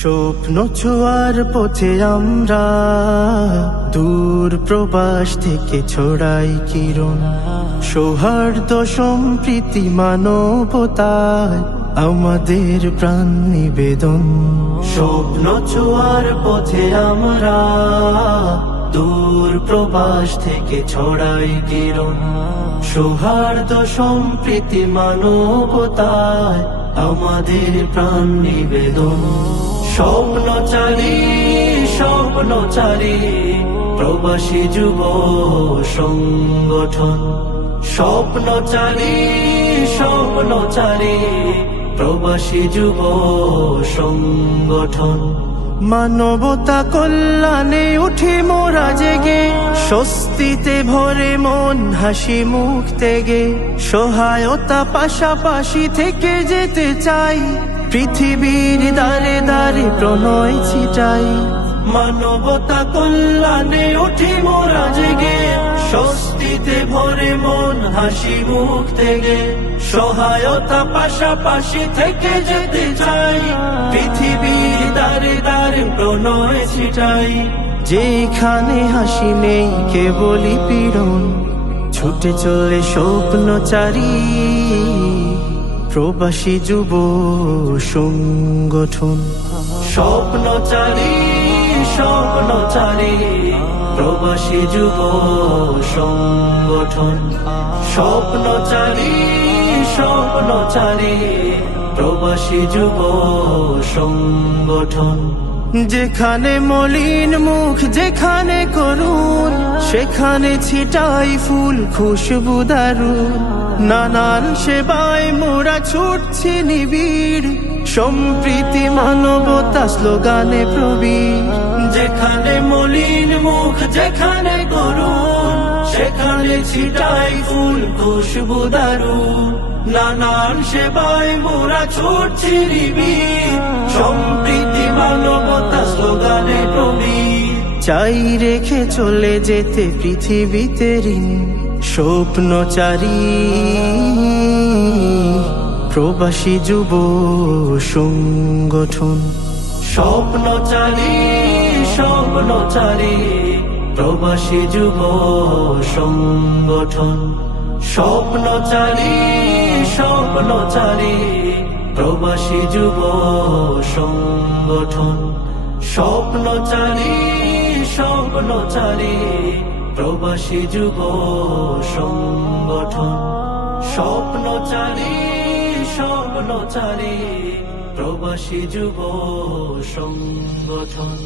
স্বপ্ন ছোঁয়ার পথে আমরা দূর প্রবাস থেকে ছড়াই কিরণ, সৌহার্দ্য সম্প্রীতি মানবতায় আমাদের প্রাণ নিবেদন। স্বপ্ন ছোঁয়ার পথে আমরা দূর প্রবাস থেকে ছড়াই কিরণ, সৌহার্দ্য সম্প্রীতি মানবতায় আমাদের প্রাণ নিবেদন। স্বপ্নচারী প্রবাসী যুব সংগঠন, স্বপ্নচারী প্রবাসী যুব সংগঠন। মানবতা কল্যাণে উঠি মোরা জেগে, স্বস্তিতে ভরে মন হাসি মুখ তেগে, সহায়তা পাশাপাশি থেকে যেতে চাই, পৃথিবীর দ্বারে দ্বারে প্রণয় ছিটাই। মানবতা কল্যাণে উঠি মোরা জেগে, স্বস্তিতে ভরে মন হাসি মুখ তেগে, সহায়তা পাশাপাশি থেকে যেতে চাই, পৃথিবীর দ্বারে দ্বারে প্রণয় ছিটাই। যেখানে হাসি নেই কেবলই পীড়ন, ছুটে চলে স্বপ্নচারী প্রবাসী যুব সংগঠন। স্বপ্নচারী প্রবাসী যুব সংগঠন, স্বপ্নচারী প্রবাসী যুব সংগঠন। যেখানে মলিন মুখ, যেখানে করুণ, সেখানে ছিটাই ফুল খুশবু দারুণ। নানান সেবায় মোরা ছুটছি নিবিড়, সম্প্রীতি মানবতা স্লোগানে প্রবীর। যেখানে মলিন মুখ, যেখানে করুণ, সেখানে ছিটাই ফুল খুশবু দারুণ। নানান সেবায় মোরা ছুটছি নিবিড়, সম্প্রীতি মানবতা স্লোগানে প্রবীর। চাই রেখে চলে যেতে পৃথিবীতে ঋণ, স্বপ্নচারী প্রবাসী যুব সংগঠন। স্বপ্নচারী প্রবাসী যুব সংগঠন, স্বপ্নচারী প্রবাসী যুব সংগঠন, স্বপ্নচারী প্রবাসী যুব সংগঠন, স্বপ্নচারী প্রবাসী যুব সংগঠন।